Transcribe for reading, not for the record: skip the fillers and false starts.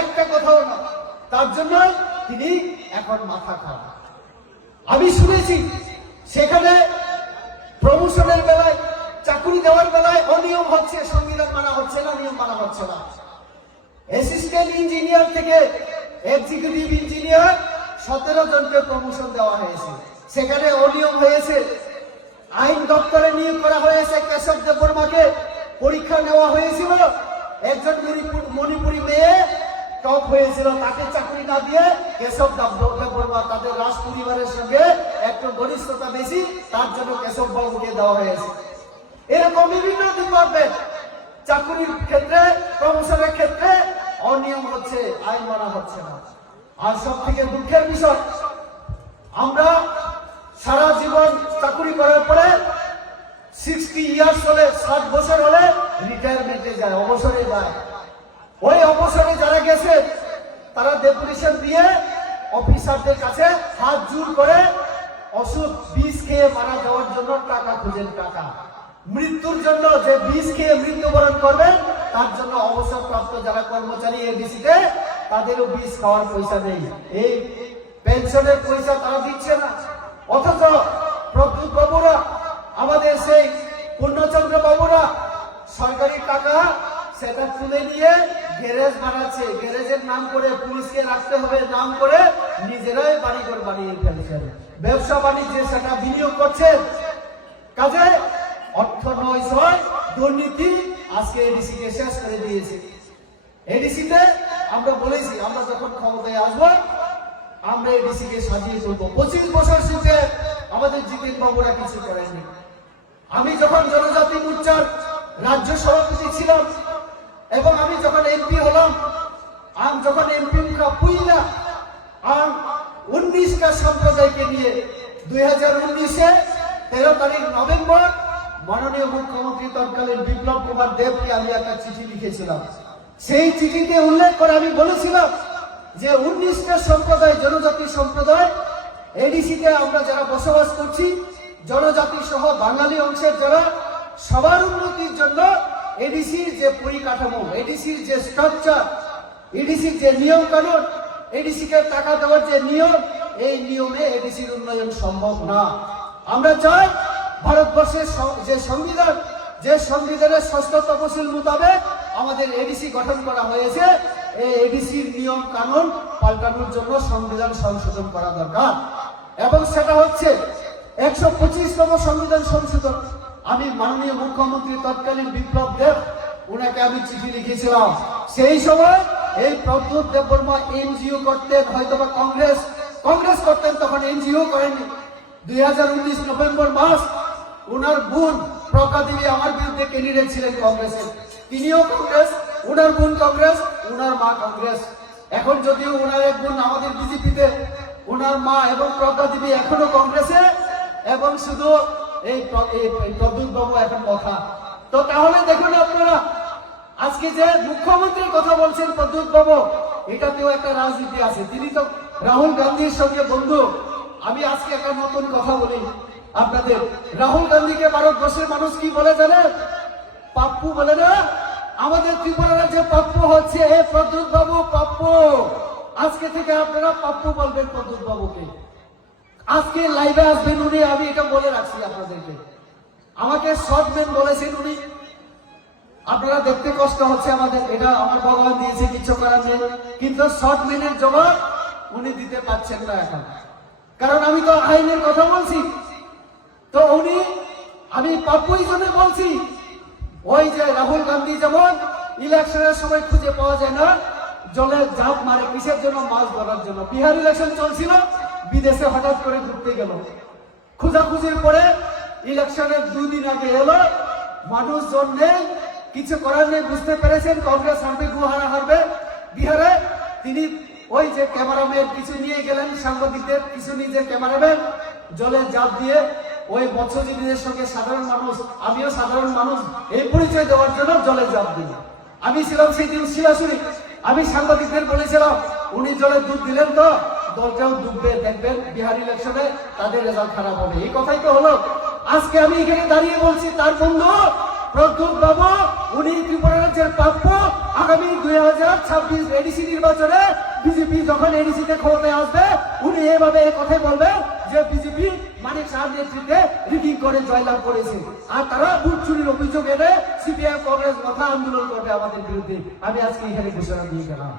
একটা কথাও না, তার জন্য তিনি এখন মাথা খারাপ। আমি শুনেছি সেখানে প্রমোশনের বেলায়, চাকরি দেওয়ার বেলায় অনিয়ম হচ্ছে, সংবিধান মানা হচ্ছে না, নিয়ম মানা হচ্ছে না। অ্যাসিস্ট্যান্ট ইঞ্জিনিয়ার থেকে এক্সিকিউটিভ ইঞ্জিনিয়ার 17 জনকে প্রমোশন দেওয়া হয়েছে, সেখানে অনিয়ম হয়েছে। আইন দপ্তরে নিয়োগ করা হয়েছে কেশব দেববর্মাকে, পরীক্ষা নেওয়া হয়েছিল, একজন মণিপুরী মেয়ে টপ হয়েছিল, তাকে চাকরি না দিয়ে কেশব দেববর্মা, তাদের রাজ পরিবারের সঙ্গে একটু ঘনিষ্ঠতা বেশি, তার জন্য কেশব বাবুকে দেওয়া হয়েছে। এরকম বিভিন্ন ডিপার্টমেন্ট চাকরির ক্ষেত্রে, প্রমোশনের ক্ষেত্রে অনিয়ম হচ্ছে, আইন মানা হচ্ছে না। আর সব থেকে দুঃখের বিষয়, আমরা সারা জীবন চাকরি করার পরে 60 ইয়ার্স হলে, 60 বছর হলে রিটায়ারমেন্টে যায়, অবসরে যায়। ওই অবসরে যারা গেছে তারা ডেপুটেশন দিয়ে অফিসারদের কাছে হাত জোর করে ওষুধ বিষ খেয়ে মারা যাওয়ার জন্য টাকা খুঁজেন। টাকা মৃত্যুর জন্য, যে বিষ খেয়ে মৃত্যুবরণ করবেন তার জন্য অবসরপ্রাপ্ত যারা কর্মচারী এডিসিতে, তাদেরও বিষ খাওয়ার পয়সা নেই, এই পেনশনের পয়সা তারা দিচ্ছে না। অথচ প্রদ্যুৎ বাবুরা, আমাদের সেই পূর্ণচন্দ্র বাবুরা সরকারি টাকা সেটা তুলে নিয়ে গ্যারেজ বানাচ্ছে, গ্যারেজের নাম করে, পুলিশকে রাখতে হবে নাম করে, নিজেরাই বাড়িঘর বানিয়ে ফেলছেন, ব্যবসা বাণিজ্যে সেটা বিনিয়োগ করছেন। কাজে অর্থ নয় ছয় দুর্নীতি আজকে এডিসিকে শেষ করে দিয়েছে। এডিসিতে আমরা বলেছি, আমরা যখন ক্ষমতায় আসবো আমরা এডিসিকে সাজিয়ে তুলবো। 25 বছর শেষে আমাদের জিতেন বাবুরা কিছু করেননি। আমি যখন জনজাতি মোর্চার রাজ্য সভাপতি ছিলাম এবং আমি যখন এমপি হলাম, আমি যখন এমপি পুইলা আর 19টা সম্প্রদায়কে নিয়ে 2019-এ 13 তারিখ নভেম্বর মাননীয় মুখ্যমন্ত্রী তৎকালীন বিপ্লব কুমার দেবকে আমি একটা চিঠি লিখেছিলাম। সেই চিঠিতে উল্লেখ করে আমি বলেছিলাম যে 19টা সম্প্রদায়, জনজাতি সম্প্রদায় এডিসিতে আমরা যারা বসবাস করছি, জনজাতি সহ বাঙালি অংশের যারা, সবার উন্নতির জন্য এডিসির যে পরিকাঠামো, এডিসির যে স্ট্রাকচার, এডিসির যে নিয়ম কানুন, এডিসিকে টাকা দেওয়ার যে নিয়ম, এই নিয়মে এডিসির উন্নয়ন সম্ভব না। আমরা চাই ভারতবর্ষের যে সংবিধান, যে সংবিধানের 6ষ্ঠ তফসিল মোতাবেক আমাদের এডিসি গঠন করা হয়েছে, এই এডিসির নিয়ম কানুন পাল্টানোর জন্য সংবিধান সংশোধন করা দরকার। এবং সেটা হচ্ছে 125তম সংবিধান সংশোধন। আমি মাননীয় মুখ্যমন্ত্রী তৎকালীন বিপ্লব দেব, ওনাকে আমি চিঠি লিখেছিলাম। সেই সময় এই প্রদ্যুৎ দেববর্মা এনজিও করতেন, হয়তোবা কংগ্রেস করতেন, তখন এনজিও করেননি। 2019 নভেম্বর মাস ওনার বোন প্রকা দেবী আমার বিরুদ্ধে ক্যান্ডিডেট ছিলেন কংগ্রেসের, তিনিও কংগ্রেস, ওনার বোন কংগ্রেস, ওনার মা কংগ্রেস। এখন যদিও ওনার এক বোন আমাদের বিজেপিতে, ওনার মা এবং প্রকা দেবী এখনো কংগ্রেসে, এবং শুধু এই প্রদ্যুৎ বাবু এখন কথা। তো তাহলে দেখুন আপনারা, আজকে যে মুখ্যমন্ত্রীর কথা বলছেন প্রদ্যুৎ বাবু, এটাতেও একটা রাজনীতি আছে। তিনি তো রাহুল গান্ধীর সঙ্গে বন্ধু। আমি আজকে একটা নতুন কথা বলি আপনাদের। রাহুল গান্ধীকে ভারতবর্ষের মানুষ কি বলে জানেন? পাপ্পু বলে না। আমাদের ত্রিপুরা রাজ্যে পাপ্পু হচ্ছে হে প্রদ্যুৎ বাবু, পাপ্পু। আজকে থেকে আপনারা পাপ্পু বলবেন প্রদ্যুৎ বাবুকে। আজকে লাইভে আসবেন উনি, আমি এটা বলে রাখছি আপনাদেরকে। আমাকে শর্ট ম্যান বলেছেন উনি, আপনারা দেখতে কষ্ট হচ্ছে আমাদের, এটা আমার ভগবান দিয়েছে, কিছু করার নেই। কিন্তু শর্ট ম্যানের জবাব উনি দিতে পারছেন না এখন, কারণ আমি তো আইনের কথা বলছি। তো উনি, আমি পাপ্পুই জন্য বলছি, ওই যে রাহুল গান্ধী যেমন ইলেকশনের সময় খুঁজে পাওয়া যায় না, জলে ঝাঁপ মারে কিসের জন্য? মাছ ধরার জন্য। বিহার ইলেকশন চলছিল, বিদেশে হঠাৎ করে ঘুরতে গেল, খোঁজাখুঁজির পরে ইলেকশনের 2 দিন আগে এলো, মানুষজন নেই, কিছু করার নেই, বুঝতে পেরেছেন কংগ্রেস হারবে, গুহারা হারবে বিহারে। তিনি ওই যে ক্যামেরাম্যান কিছু নিয়ে গেলেন, সাংবাদিকদের কিছু নিজের ক্যামেরাম্যান, জলে জাপ দিয়ে ওই মৎস্যজীবীদের সঙ্গে সাধারণ মানুষ, আমিও সাধারণ মানুষ, এই পরিচয় দেওয়ার জন্য জলে জাপ দিই। আমি ছিলাম সেই দিন শিলাসুরি। আমি সাংবাদিকদের বলেছিলাম উনি জলে ডুব দিলেন তো দলটাও ডুববে, দেখবেন বিহার ইলেকশনে তাদের রেজাল্ট খারাপ হবে। এই কথাই তো হলো। আজকে আমি এখানে দাঁড়িয়ে বলছি তার বন্ধু প্রদ্যুৎ বাবু উনি ত্রিপুরা রাজ্যের প্রাপ্য। আগামী 2026 এডিসি নির্বাচনে বিজেপি যখন এডিসিতে ক্ষমতায় আসবে উনি এভাবে কথাই বলবেন যে বিজেপি মানিক শাহর নেতৃত্বে রিগিং করে জয়লাভ করেছে, আর তারা ভোট চুরির অভিযোগ এনে সিপিএম কংগ্রেস মাথা আন্দোলন করবে আমাদের বিরুদ্ধে। আমি আজকে এখানে ঘোষণা দিয়ে গেলাম।